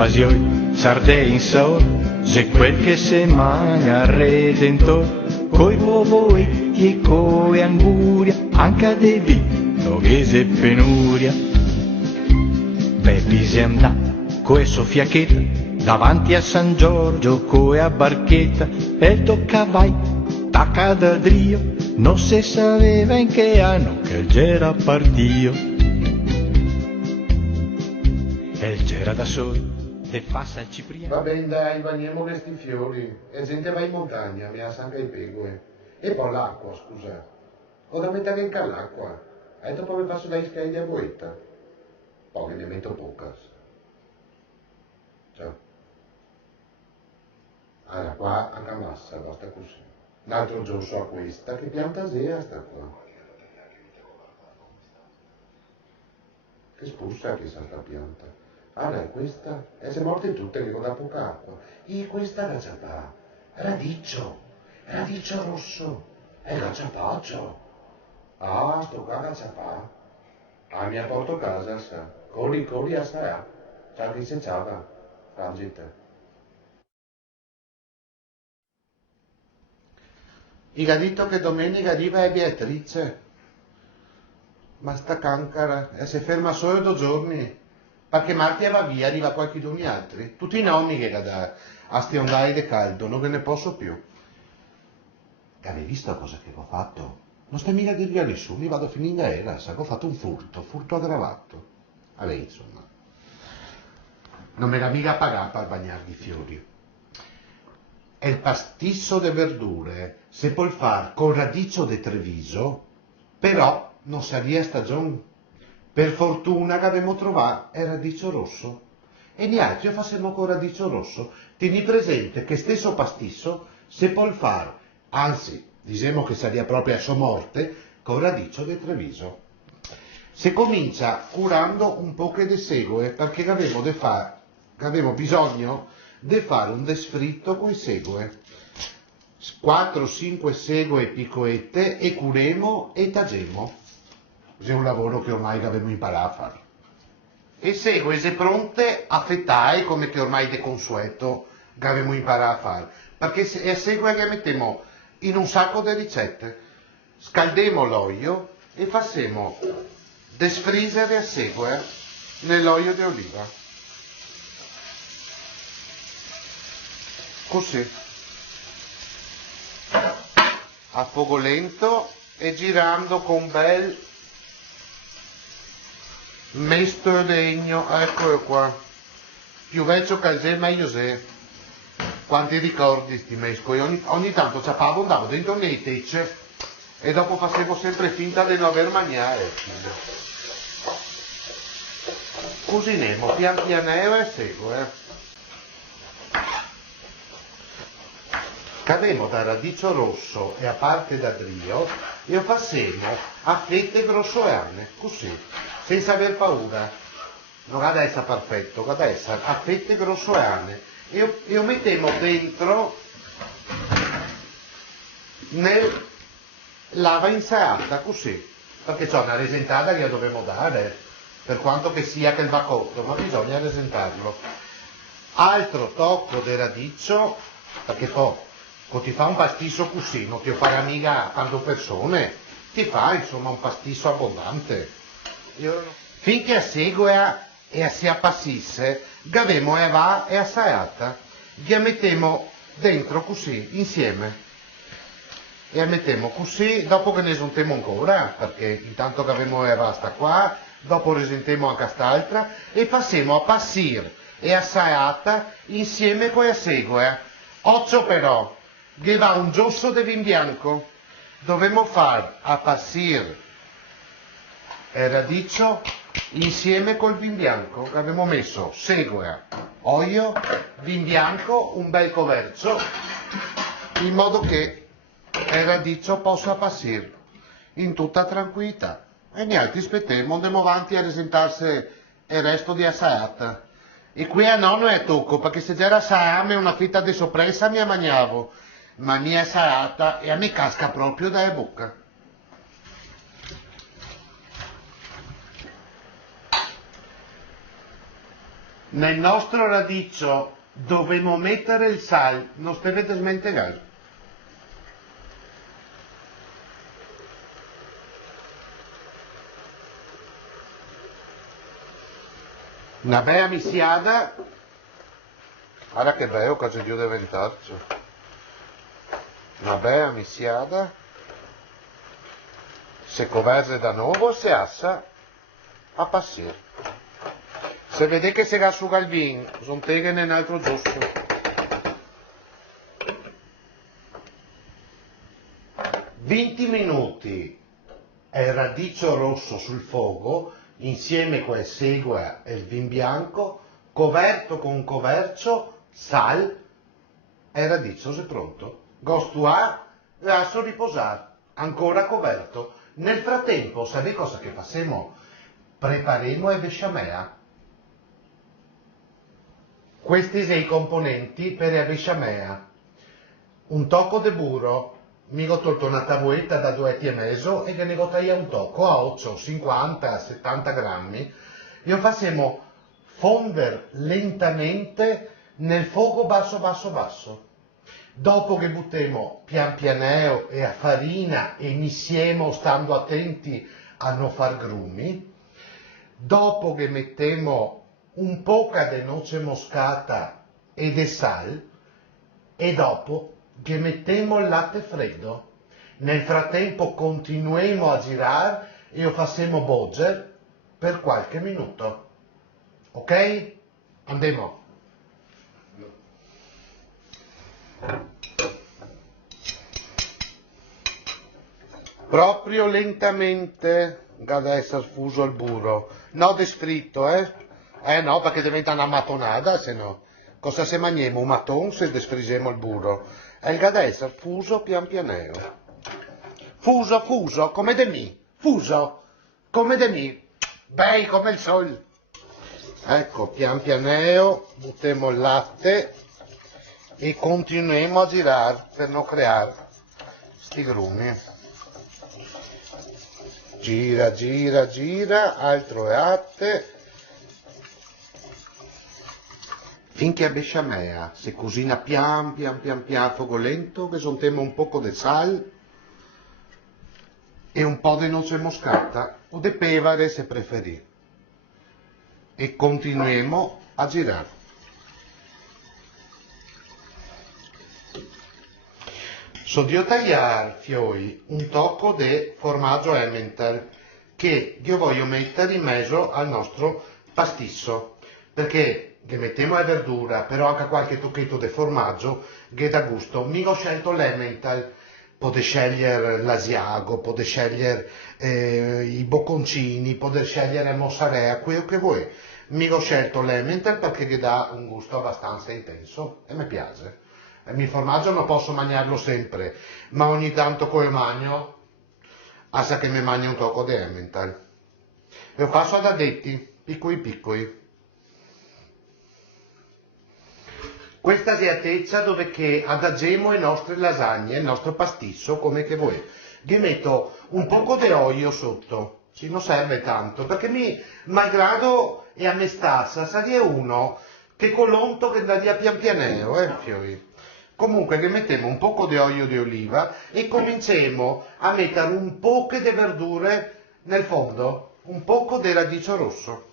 pasioi, sarde in so, se quel che se mangia redentor, coi bovoetti e coi anguria, anche de vi, noghese penuria. Bepi se andà, coe soffiachetta, davanti a San Giorgio, coe a barchetta, e tocca vai, tacca da drio, non se sapeva in che anno che il gera partio. E il gera da solo, te fa San Cipriano. Va bene dai, bagniamo questi fiori, e gente va in montagna, mi ha anche i pegue. E poi l'acqua, scusa. Ho da mettere anche l'acqua, e dopo mi passo dai scai di aguetta. Poi ne metto pocas. Ciao. Allora, qua anche massa, basta così. Un altro giorno so a questa, che pianta sia sta qua. Che spussa che sa sta pianta. Allora, questa, e se morte tutte che con la poca acqua. E questa la ciapà, radiccio rosso, e la ciapaccio. Ah, sto qua la ciapà. Ah, mi ha portato a casa, sa. Coli a sarà. Ciao che si ciava, frangita. Il gadito che domenica arriva è Beatrice. Ma sta cancara, e se ferma solo 2 giorni. Perché Marti va via, arriva qualche di altri. Tutti i nonni che da a stiondare di caldo, non ve ne posso più. Avevi visto cosa che ho fatto? Non stai mica a dirvi a nessuno, vado a finire in galera, sa che ho fatto un furto aggravato. A lei, insomma. Non me l'ha mica pagata per bagnare di fiori. E il pastisso de verdure se può far con radicio de Treviso, però non sa via stagione. Per fortuna che abbiamo trovato il radicio rosso. E niente, facciamo con radicio rosso. Tieni presente che stesso pastisso se può far, anzi, diciamo che sarebbe proprio a sua morte, con radicio de Treviso. Si comincia curando un po' che de segue, perché avevo bisogno di fare un desfritto con i segue. 4-5 segue piccoette e curemo e tagemo. È un lavoro che ormai avevo imparato a fare. E segue se pronte a fettare come che ormai è consueto che avevo imparato a fare. Perché a segue che mettiamo in un sacco di ricette. Scaldemo l'olio e facciamo desfrisere a segue nell'olio di oliva. Così. A fuoco lento e girando con un bel mesto di legno, eccolo qua, più vecchio che il meglio se. Quanti ricordi sti mesco, e ogni tanto ciapavo, andavo dentro nei tecce e dopo facevo sempre finta di non aver mangiare. Cuciniamo pian pianero e segue. Cademo da radicio rosso e a parte da drio e lo facciamo a fette grossolane, così, senza aver paura. Non ad essere perfetto, ad essere a fette grossolane. E lo mettiamo dentro nel lava insalata, così, perché c'è una resentata che dobbiamo dare, per quanto che sia che il va cotto, ma bisogna resentarlo. Altro tocco di radicio, perché poi quando ti fa un pastisso così, non ti farà mica a 100 persone, ti fa insomma un pastisso abbondante. Finché a seguia e a si appassisse, gavemo e va e assaiata, gli mettiamo dentro così, insieme. E la mettiamo così, dopo che ne sentiamo ancora, perché intanto che avemo e va sta qua, dopo resentiamo anche quest'altra, e passiamo a passire e assaiata insieme con la seguia. Occhio però, che va un giosso di vin bianco, dovremmo far a passire il radicio insieme col vin bianco, che abbiamo messo seguia, olio, vin bianco, un bel covercio, in modo che il radicio possa passare in tutta tranquillità. E niente, aspettiamo, andiamo avanti a presentarsi il resto di assaiata. E qui a nonno è tocco, perché se c'era assaiame una fetta di soppressa mi mangiavo, ma mia assaiata e a me casca proprio dalla bocca. Nel nostro radiccio dovremo mettere il sal, non dovete smentegare. Una bella mischiata, guarda che bello cosa giù deve diventarci. Una bella mischiata, se coverse da nuovo se assa a passare. Se vedete che si asciuga il vino, sono teghe in altro giusto. 20 minuti e il radicchio rosso sul fuoco, insieme con il segua e il vin bianco, coperto con un covercio, sal e il radicchio è pronto. Gosto a lascio riposare, ancora coperto. Nel frattempo, sapete cosa che facciamo? Prepareremo il besciamella. Questi sono i componenti per la besciamella. Un tocco di burro, mi ho tolto una tavoletta da 2,5 e che ne ho tagliato un tocco a 8, 50, 70 grammi. Io facciamo fondere lentamente nel fuoco basso, basso, basso. Dopo che buttiamo pian pianeo e a farina e mischiamo stando attenti a non far grumi, dopo che mettiamo un po' di noce moscata e di sal e dopo che mettiamo il latte freddo. Nel frattempo continuiamo a girare e lo facciamo boggere per qualche minuto. Ok? Andiamo. Proprio lentamente deve essere fuso il burro. No desfritto, no, perché diventa una mattonata, se no. Cosa se mangiamo? Un matton se desfrisiamo il burro. E deve essere fuso pian pianeo. Fuso, fuso, come de mi. Fuso, come de mi. Bei, come il sole. Ecco, pian pianeo, buttiamo il latte e continuiamo a girare per non creare sti grumi. Gira, gira, gira, altro latte, finché a besciamella si cucina pian pian a fuoco lento, che sontemo un poco di sal e un po' di noce moscata o di pevare se preferì. E continuiamo a girare. So io tagliare fioi un tocco di formaggio Emmental che io voglio mettere in mezzo al nostro pastisso, perché che mettiamo la verdura, però anche qualche tocchetto di formaggio che dà gusto. Mi ho scelto l'Emmental, potete scegliere l'asiago, potete scegliere i bocconcini, potete scegliere mozzarella, quello che vuoi. Mi ho scelto l'Emmental perché gli dà un gusto abbastanza intenso e mi piace. Il formaggio non posso mangiarlo sempre, ma ogni tanto come mangio, sa che mi mangio un tocco di Emmental. Lo faccio ad addetti, piccoli piccoli. Questa è la teccia dove che adagiamo le nostre lasagne, il nostro pastisso, come che vuoi. Gli metto un poco di olio sotto, sì, non serve tanto, perché malgrado e a me stessa, sarebbe uno che con l'onto che da via pian pianeo, fioi. Comunque che mettiamo un poco di olio di oliva e cominciamo a mettere un poco di verdure nel fondo, un poco di radicio rosso.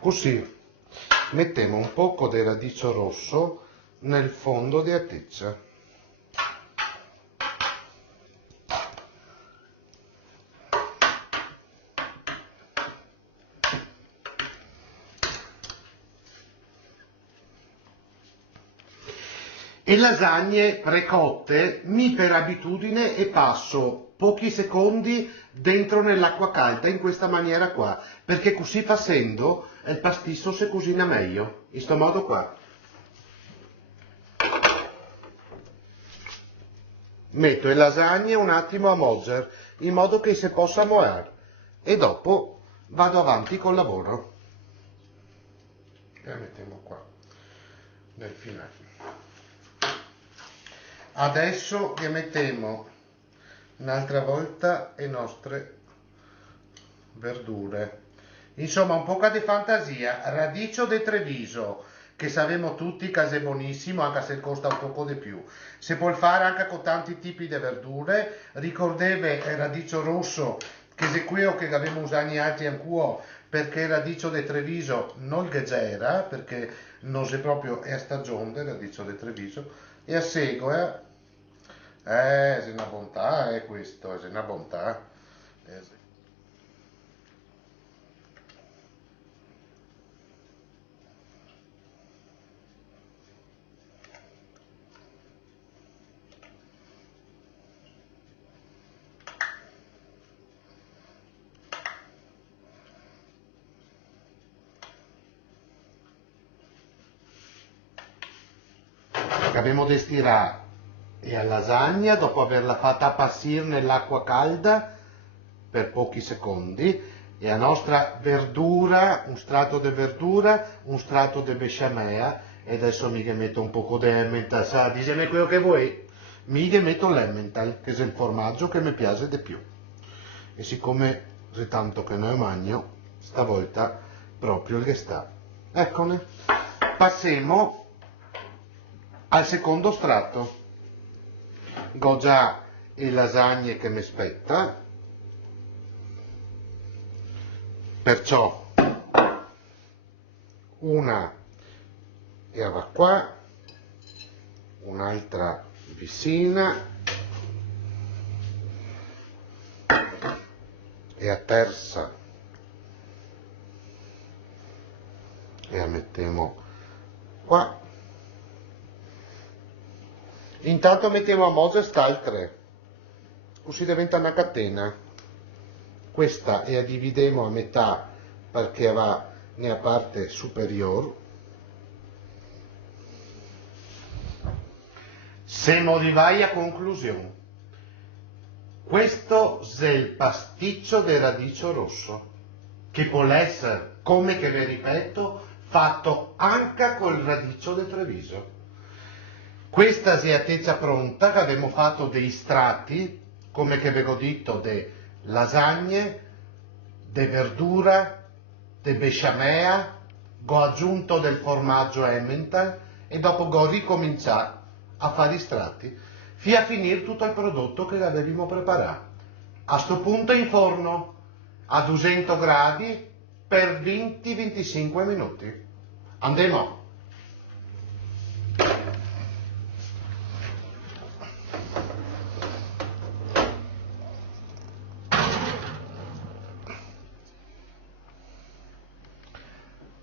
Così mettiamo un poco di radicio rosso nel fondo di atteccia. E lasagne precotte mi per abitudine e passo pochi secondi dentro nell'acqua calda in questa maniera qua, perché così facendo il pastisso si cucina meglio, in sto modo qua. Metto le lasagne un attimo a mozzer in modo che si possa moare e dopo vado avanti col lavoro. E la mettiamo qua nel finale. Adesso che mettiamo un'altra volta le nostre verdure Insomma, un po' di fantasia, radicio di Treviso, che sappiamo tutti che è buonissimo, anche se costa un poco di più. Si può fare anche con tanti tipi di verdure, ricordate il radicio rosso, che è quello che abbiamo usato altri ancora, perché il radicio di Treviso non leggera, perché non è proprio è stagione del radicio di Treviso, e a seguito, è una bontà, è questo, è una bontà. Che abbiamo destinato e a lasagna dopo averla fatta appassire nell'acqua calda per pochi secondi e a nostra verdura, un strato di verdura, un strato di besciamella e adesso mi metto un poco di Emmental, sa, ditemi quello che vuoi, mi metto l'Emmental che è il formaggio che mi piace di più e siccome è tanto che ne mangio stavolta proprio il che sta, eccone, passiamo al secondo strato. Ho già le lasagne che mi spetta, perciò una era qua, un'altra vicina e a terza e la mettiamo qua. Intanto mettiamo a mosa quest'altre, così diventa una catena. Questa e la dividiamo a metà perché va nella parte superiore. Siamo arrivati a conclusione. Questo è il pasticcio di radicio rosso, che può essere, come che vi ripeto, fatto anche col radicio di Treviso. Questa è la tezza pronta, che abbiamo fatto dei strati, come che vi ho detto, di lasagne, di verdura, di besciamella, ho aggiunto del formaggio Emmental e dopo ho ricominciato a fare i strati, fino a finire tutto il prodotto che avevamo preparato. A sto punto in forno, a 200 gradi, per 20-25 minuti. Andiamo!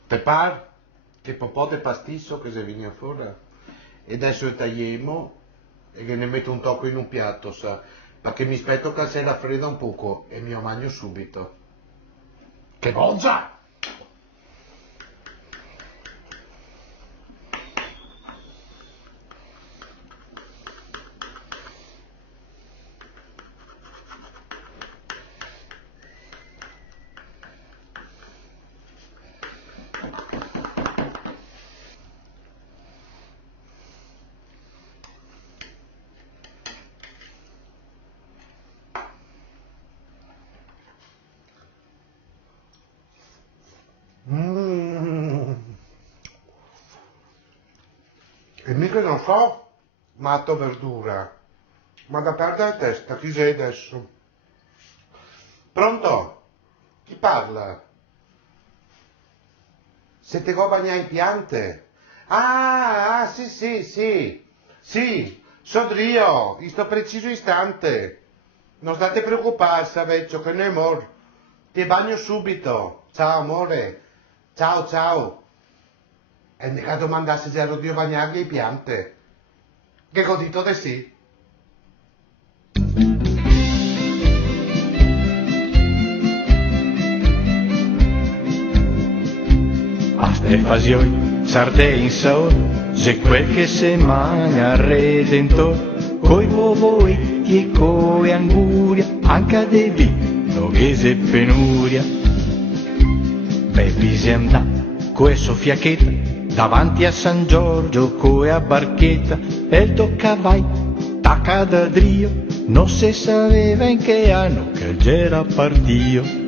Te par che po' di pasticcio che si viene fuori e adesso lo tagliamo e che ne metto un tocco in un piatto, sa, perché mi aspetto che si raffredda un poco e mi lo mangio subito. Che boggia! E mica non so, matto verdura, ma da perdere la testa, chi sei adesso? Pronto? Chi parla? Siete qua a bagnare in piante? Sì, sono io, in sto preciso istante. Non state preoccupati, Saveccio, che noi amor, ti bagno subito. Ciao amore, ciao. E mica domandasse se ero io a bagnargli le piante. Che godito di sì. A Stefasioi, sarde in saor, c'è quel che se mangia Redentor, coi vovoetti e coi anguria, anche de vino che se penuria. Bevi si andà, coi soffiachetta, davanti a San Giorgio, coi a barchetta, e il toccavai, tacca da drio, non si sapeva in che anno che era partito.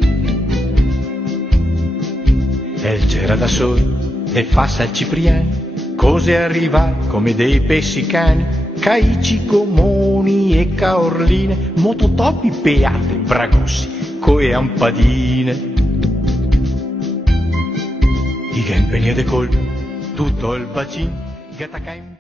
e il c'era da solo, e passa il Cipriani, cose arriva come dei pessicani, caici, gomoni e caorline, mototopi, peate, bragossi, coe ampadine. I che impegna de colpo, tutto il bacino, gatacaim.